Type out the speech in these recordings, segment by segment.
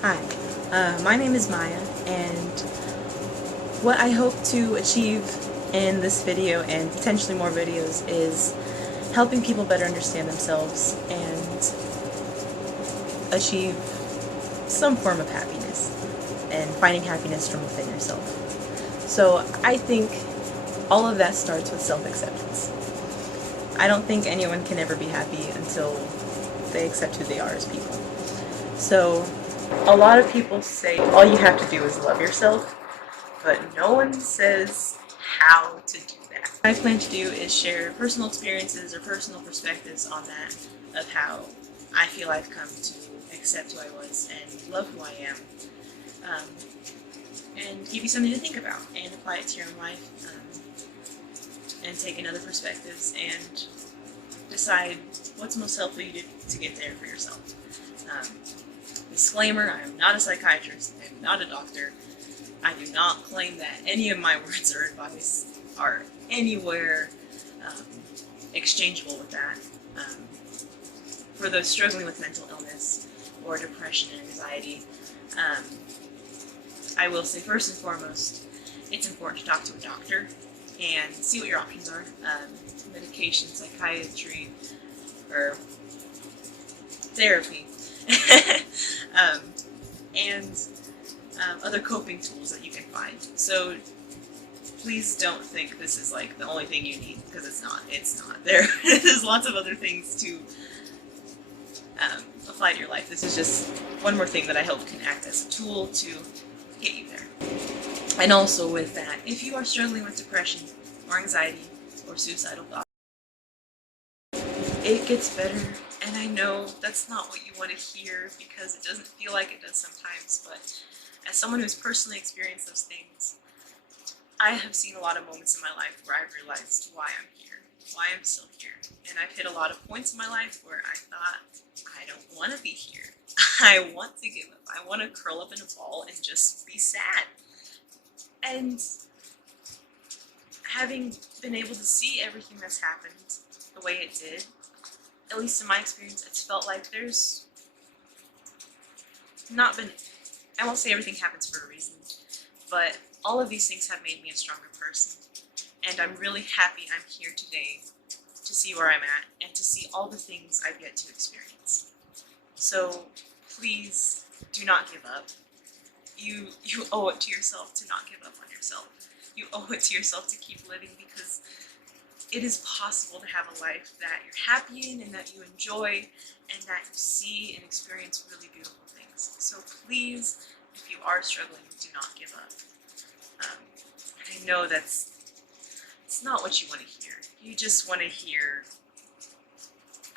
Hi, my name is Maya, and what I hope to achieve in this video and potentially more videos is helping people better understand themselves and achieve some form of happiness and finding happiness from within yourself. So I think all of that starts with self-acceptance. I don't think anyone can ever be happy until they accept who they are as people. So a lot of people say all you have to do is love yourself, but no one says how to do that. What I plan to do is share personal experiences or personal perspectives on that, of how I feel I've come to accept who I was and love who I am, and give you something to think about and apply it to your own life, and take in other perspectives and decide what's most helpful you to get there for yourself. Disclaimer, I am not a psychiatrist, I am not a doctor. I do not claim that any of my words or advice are anywhere exchangeable with that. For those struggling with mental illness or depression and anxiety, I will say first and foremost, it's important to talk to a doctor and see what your options are. Medication, psychiatry, or therapy. And other coping tools that you can find. So please don't think this is like the only thing you need, because it's not. It's not. There's lots of other things to apply to your life. This is just one more thing that I hope can act as a tool to get you there. And also with that, if you are struggling with depression or anxiety or suicidal thoughts, it gets better. And I know that's not what you want to hear, because it doesn't feel like it does sometimes, but as someone who's personally experienced those things, I have seen a lot of moments in my life where I've realized why I'm here, why I'm still here. And I've hit a lot of points in my life where I thought, I don't want to be here. I want to give up. I want to curl up in a ball and just be sad. And having been able to see everything that's happened the way it did, at least in my experience, it's felt like there's not been, I won't say everything happens for a reason, but all of these things have made me a stronger person. And I'm really happy I'm here today to see where I'm at and to see all the things I've yet to experience. So please do not give up. You owe it to yourself to not give up on yourself. You owe it to yourself to keep living, because it is possible to have a life that you're happy in and that you enjoy and that you see and experience really beautiful things. So please, if you are struggling, do not give up. I know it's not what you want to hear. You just want to hear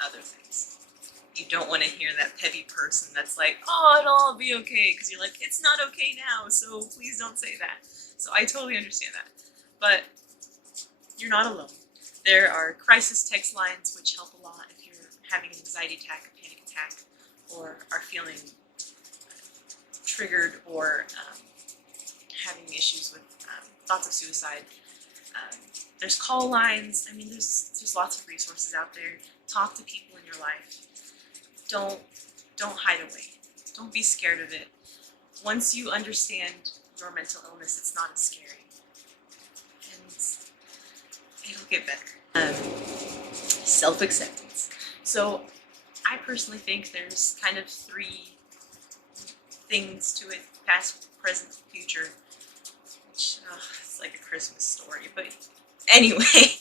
other things. You don't want to hear that petty person that's like, oh, it'll all be okay, because you're like, it's not okay now, so please don't say that. So I totally understand that. But you're not alone. There are crisis text lines which help a lot if you're having an anxiety attack, a panic attack, or are feeling triggered or having issues with thoughts of suicide. There's call lines. I mean, there's lots of resources out there. Talk to people in your life. Don't hide away. Don't be scared of it. Once you understand your mental illness, it's not as scary. It'll get better. Self-acceptance. So I personally think there's kind of three things to it: past, present, future, which it's like a Christmas story, but anyway.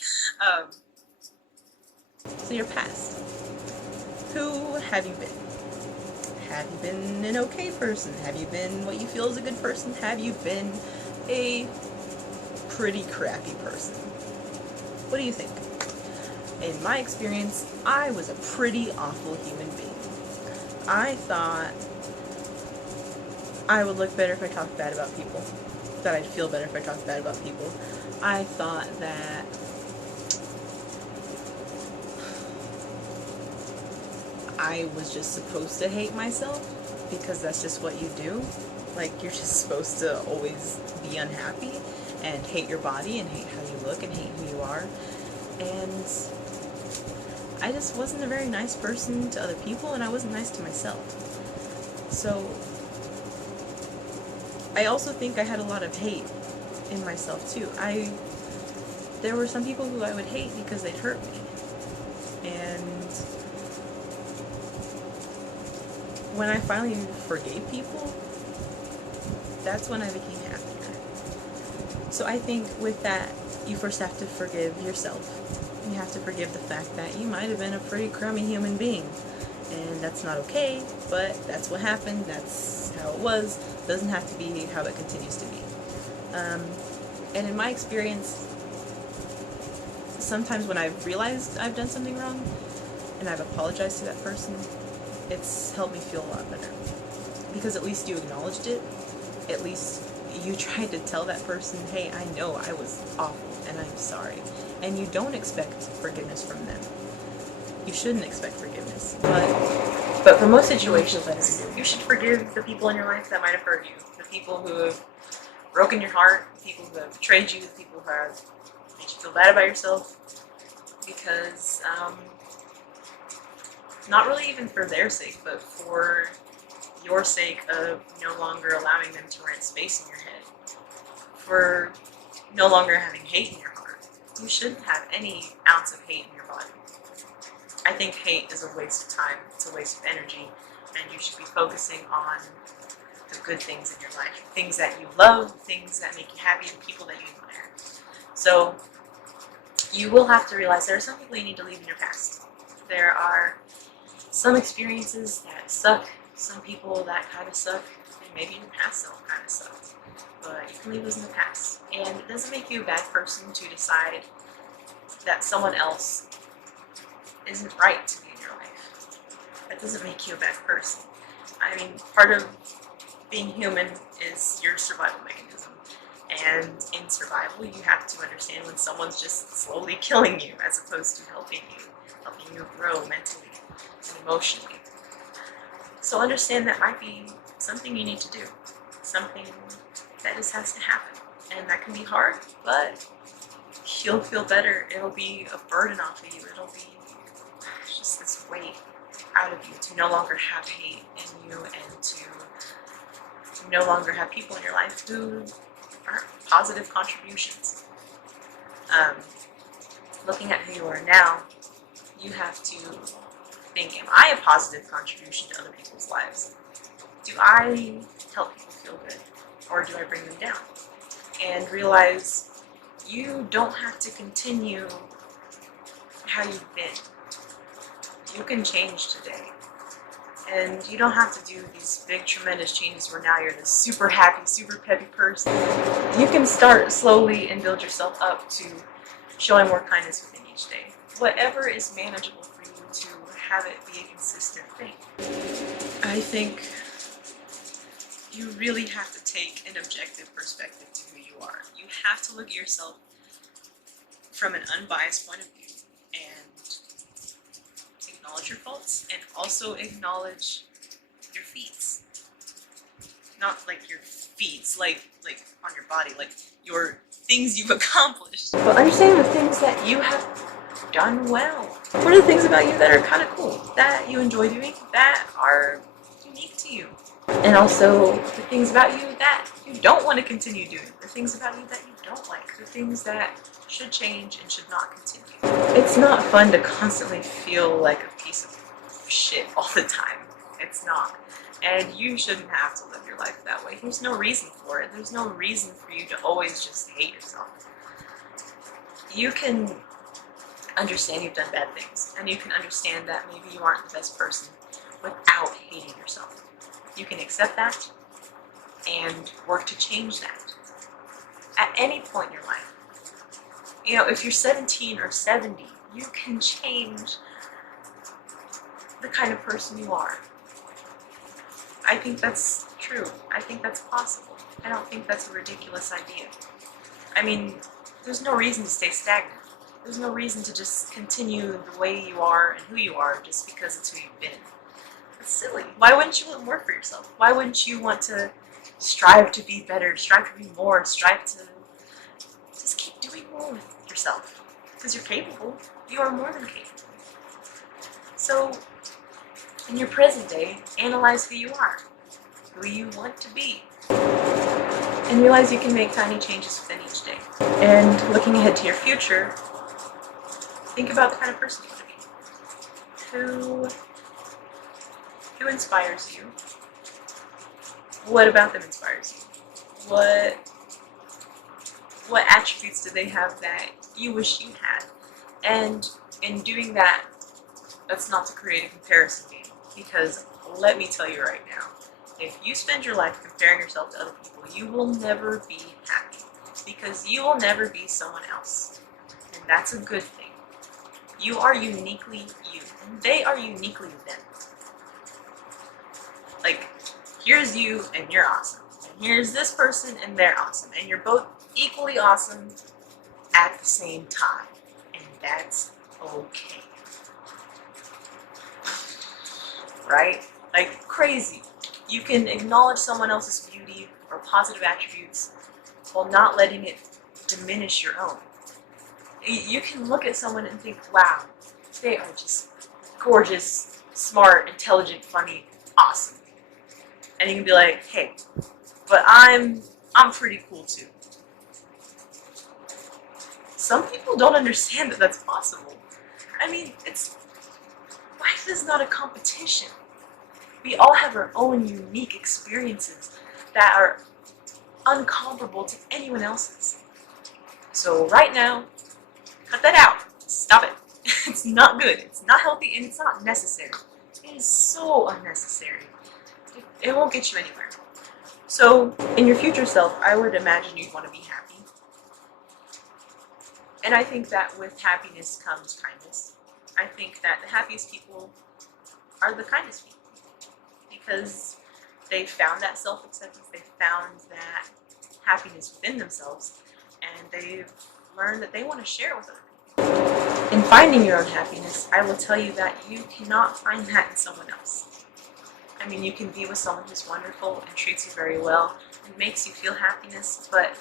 So your past. Who have you been? Have you been an okay person? Have you been what you feel is a good person? Have you been a pretty crappy person? What do you think? In my experience, I was a pretty awful human being. I thought I would look better if I talked bad about people. That I'd feel better if I talked bad about people. I thought that I was just supposed to hate myself, because that's just what you do. Like, you're just supposed to always be unhappy and hate your body and hate how you look and hate who you are. And I just wasn't a very nice person to other people, and I wasn't nice to myself. So I also think I had a lot of hate in myself too. There were some people who I would hate because they'd hurt me. And when I finally forgave people, that's when I became happier. So I think with that, you first have to forgive yourself. You have to forgive the fact that you might have been a pretty crummy human being. And that's not okay, but that's what happened, that's how it was. It doesn't have to be how it continues to be. Um, and in my experience, sometimes when I've realized I've done something wrong and I've apologized to that person, it's helped me feel a lot better. Because at least you acknowledged it, at least you tried to tell that person, hey, I know I was awful and I'm sorry. And you don't expect forgiveness from them. You shouldn't expect forgiveness. But for most situations, you should forgive the people in your life that might have hurt you, the people who have broken your heart, the people who have betrayed you, the people who have made you feel bad about yourself, because not really even for their sake, but for your sake of no longer allowing them to rent space in your head, for no longer having hate in your heart. You shouldn't have any ounce of hate in your body. I think hate is a waste of time, it's a waste of energy, and you should be focusing on the good things in your life, things that you love, things that make you happy, the people that you admire. So you will have to realize there are some people you need to leave in your past. There are some experiences that suck, some people that kind of suck, and maybe in the past they'll kind of suck. But you can leave those in the past. And it doesn't make you a bad person to decide that someone else isn't right to be in your life. That doesn't make you a bad person. I mean, part of being human is your survival mechanism. And in survival, you have to understand when someone's just slowly killing you as opposed to helping you grow mentally and emotionally. So understand that might be something you need to do, something that just has to happen. And that can be hard, but you'll feel better. It'll be a burden off of you. It'll be just this weight out of you to no longer have hate in you and to no longer have people in your life who aren't positive contributions. Looking at who you are now, you have to think, am I a positive contribution to other people's lives? Do I help people feel good? Or do I bring them down? And realize you don't have to continue how you've been. You can change today. And you don't have to do these big, tremendous changes where now you're this super happy, super peppy person. You can start slowly and build yourself up to showing more kindness within each day. Whatever is manageable for you to have it be a consistent thing. I think you really have to take an objective perspective to who you are. You have to look at yourself from an unbiased point of view and acknowledge your faults and also acknowledge your feats. Not like your feats, like on your body, like your things you've accomplished. But understand the things that you have done well. What are the things about you that are kind of cool, that you enjoy doing, that are unique to you? And also the things about you that you don't want to continue doing, the things about you that you don't like, the things that should change and should not continue. It's not fun to constantly feel like a piece of shit all the time. It's not. And you shouldn't have to live your life that way. There's no reason for it. There's no reason for you to always just hate yourself. You can understand you've done bad things, and you can understand that maybe you aren't the best person without hating yourself. You can accept that and work to change that at any point in your life. You know, if you're 17 or 70, you can change the kind of person you are. I think that's true. I think that's possible. I don't think that's a ridiculous idea. I mean, there's no reason to stay stagnant. There's no reason to just continue the way you are and who you are just because it's who you've been. That's silly. Why wouldn't you want more for yourself? Why wouldn't you want to strive to be better, strive to be more, strive to just keep doing more with yourself? Because you're capable. You are more than capable. So, in your present day, analyze who you are. who you want to be. And realize you can make tiny changes within each day. And looking ahead to your future, think about the kind of person you want to be. Who inspires you? What about them inspires you? What attributes do they have that you wish you had? And in doing that, that's not to create a comparison game, because let me tell you right now, if you spend your life comparing yourself to other people, you will never be happy, because you will never be someone else. And that's a good thing. You are uniquely you, and they are uniquely them. Like, here's you and you're awesome, and here's this person and they're awesome, and you're both equally awesome at the same time, and that's okay. Right? Like, crazy. You can acknowledge someone else's beauty or positive attributes while not letting it diminish your own. You can look at someone and think, wow, they are just gorgeous, smart, intelligent, funny, awesome. And you can be like, hey, but I'm pretty cool too. Some people don't understand that that's possible. I mean, life is not a competition. We all have our own unique experiences that are uncomparable to anyone else's. So right now, cut that out. Stop it. It's not good. It's not healthy, and it's not necessary. It is so unnecessary. It won't get you anywhere. So in your future self, I would imagine you'd want to be happy. And I think that with happiness comes kindness. I think that the happiest people are the kindest people, because they found that self-acceptance, they found that happiness within themselves, and they've learned that they want to share with other people. In finding your own happiness, I will tell you that you cannot find that in someone else. I mean, you can be with someone who's wonderful and treats you very well and makes you feel happiness, but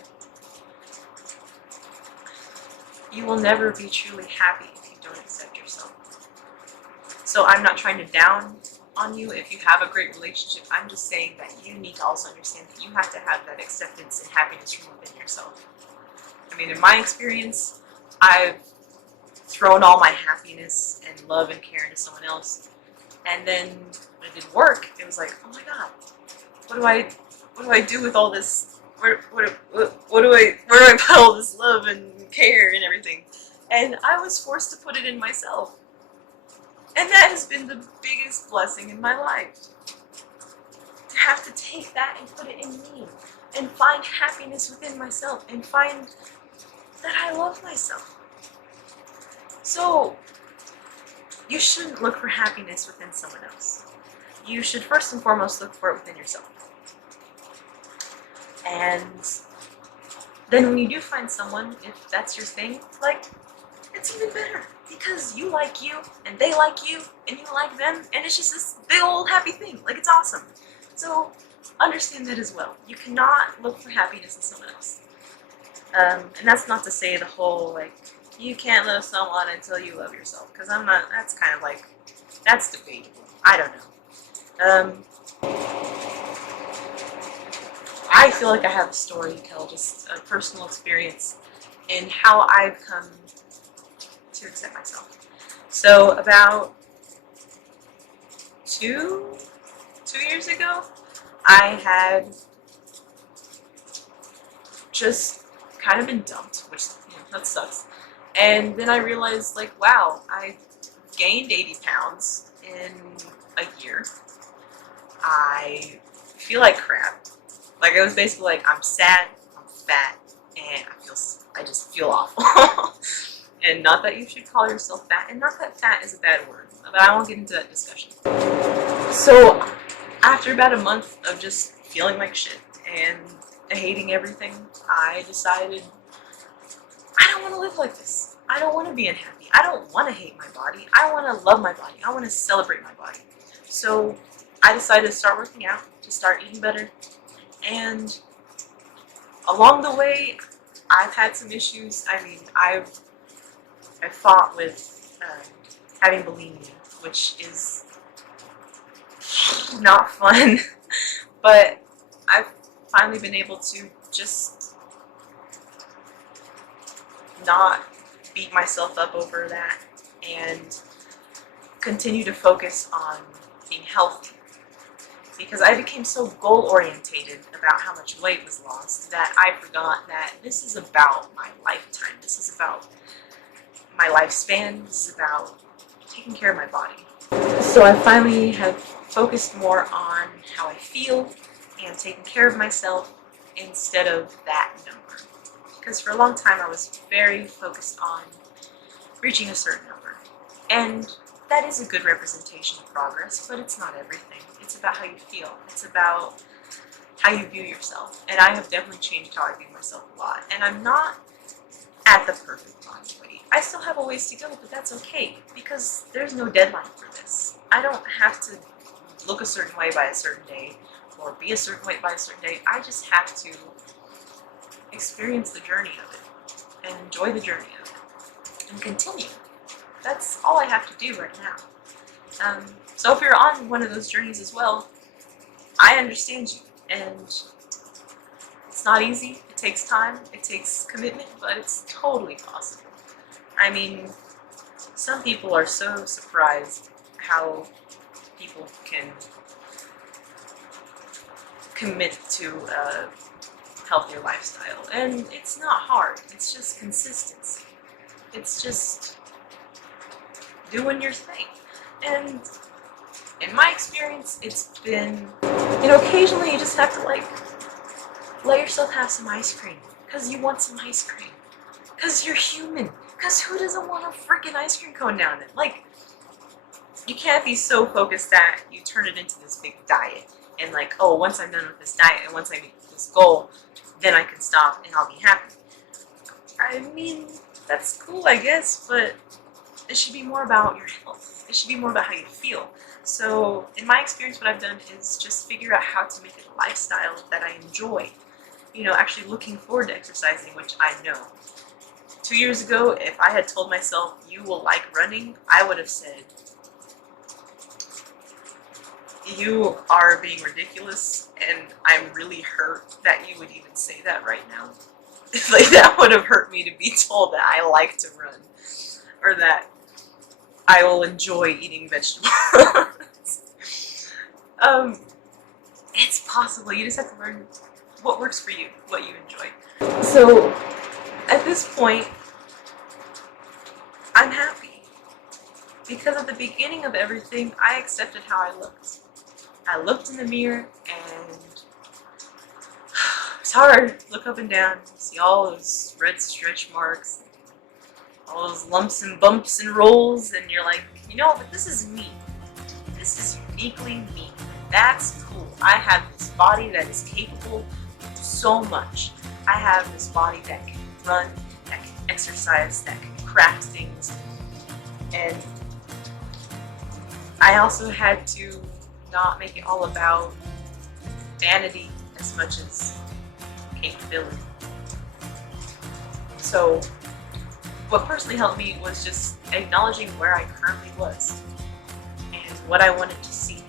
you will never be truly happy if you don't accept yourself. So I'm not trying to down on you if you have a great relationship. I'm just saying that you need to also understand that you have to have that acceptance and happiness from within yourself. I mean, in my experience, I've thrown all my happiness and love and care into someone else, and then when it didn't work, it was like, oh my god, what do I do with all this? Where do I put all this love and care and everything? And I was forced to put it in myself. And that has been the biggest blessing in my life. To have to take that and put it in me, and find happiness within myself, and find that I love myself. So, you shouldn't look for happiness within someone else. You should first and foremost look for it within yourself. And then when you do find someone, if that's your thing, like, it's even better, because you like you, and they like you, and you like them, and it's just this big old happy thing. Like, it's awesome. So understand that as well. You cannot look for happiness in someone else. And that's not to say the whole, like, you can't love someone until you love yourself, because I'm not, that's kind of like, that's debatable. I don't know. I feel like I have a story to tell, just a personal experience in how I've come to accept myself. So about two years ago, I had just kind of been dumped, which, you know, that sucks. And then I realized, like, wow, I gained 80 pounds in a year. I feel like crap. Like, it was basically like, I'm sad, I'm fat, and I just feel awful. And not that you should call yourself fat, and not that fat is a bad word, but I won't get into that discussion. So after about a month of just feeling like shit and hating everything, I decided I don't want to live like this. I don't want to be unhappy. I don't want to hate my body. I want to love my body. I want to celebrate my body. So I decided to start working out, to start eating better, and along the way, I've had some issues. I mean, I've fought with having bulimia, which is not fun, But I've finally been able to just not beat myself up over that and continue to focus on being healthy. Because I became so goal-orientated about how much weight was lost that I forgot that this is about my lifetime. This is about my lifespan. This is about taking care of my body. So I finally have focused more on how I feel and taking care of myself instead of that number. Because for a long time I was very focused on reaching a certain number. And that is a good representation of progress, but it's not everything. It's about how you feel. It's about how you view yourself. And I have definitely changed how I view myself a lot. And I'm not at the perfect body weight. I still have a ways to go, but that's okay because there's no deadline for this. I don't have to look a certain way by a certain day or be a certain weight by a certain day. I just have to experience the journey of it and enjoy the journey of it and continue. That's all I have to do right now. So if you're on one of those journeys as well, I understand you. And it's not easy. It takes time. It takes commitment, but it's totally possible. I mean, some people are so surprised how people can commit to a healthier lifestyle. And it's not hard. It's just consistency. It's just doing your thing. And in my experience, it's been, occasionally you just have to let yourself have some ice cream because you want some ice cream. Because you're human. Because who doesn't want a freaking ice cream cone now and then? You can't be so focused that you turn it into this big diet. And oh, once I'm done with this diet and once I meet this goal, then I can stop and I'll be happy. I mean, that's cool, I guess, but it should be more about your health. It should be more about how you feel. So in my experience, what I've done is just figure out how to make it a lifestyle that I enjoy. Actually looking forward to exercising, which I know. 2 years ago, if I had told myself you will like running, I would have said, you are being ridiculous, and I'm really hurt that you would even say that right now. That would have hurt me to be told that I like to run, or that I will enjoy eating vegetables. It's possible. You just have to learn what works for you, what you enjoy. So at this point, I'm happy. Because at the beginning of everything, I accepted how I looked. I looked in the mirror and it's hard. Look up and down, see all those red stretch marks, all those lumps and bumps and rolls, and you're like, but this is me. This is uniquely me. That's cool. I have this body that is capable of so much. I have this body that can run, that can exercise, that can craft things. And I also had to not make it all about vanity as much as capability. So what personally helped me was just acknowledging where I currently was and what I wanted to see.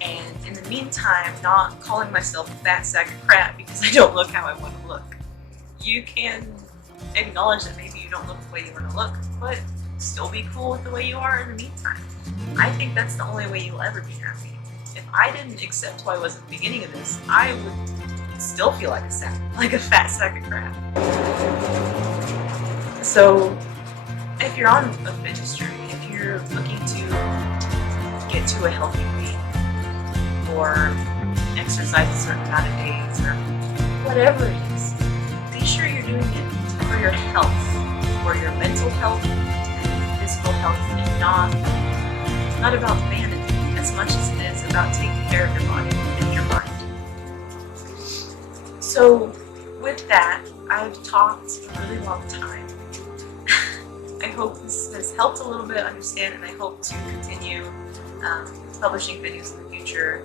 And in the meantime, not calling myself a fat sack of crap because I don't look how I want to look. You can acknowledge that maybe you don't look the way you want to look, but still be cool with the way you are in the meantime. I think that's the only way you'll ever be happy. If I didn't accept who I was at the beginning of this, I would still feel like a fat sack of crap. So if you're on a fitness journey, if you're looking to get to a healthy weight or exercise a certain amount of days or whatever it is, be sure you're doing it for your health, for your mental health and physical health, and not about vanity as much as it is about taking care of your body and your mind. So with that, I've talked a really long time. I hope this has helped a little bit understand, and I hope to continue publishing videos in the future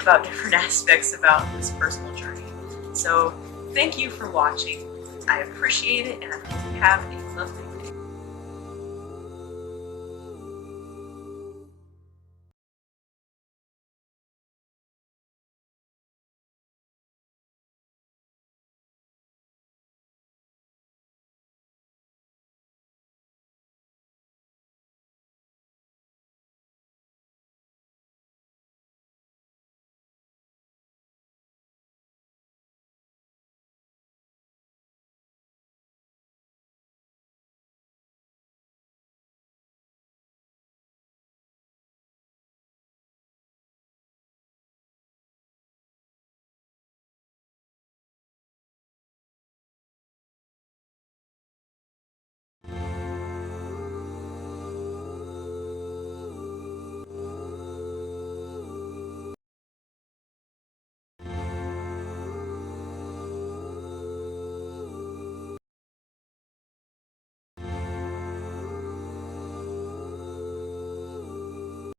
about different aspects about this personal journey. So thank you for watching. I appreciate it, and I hope you have a lovely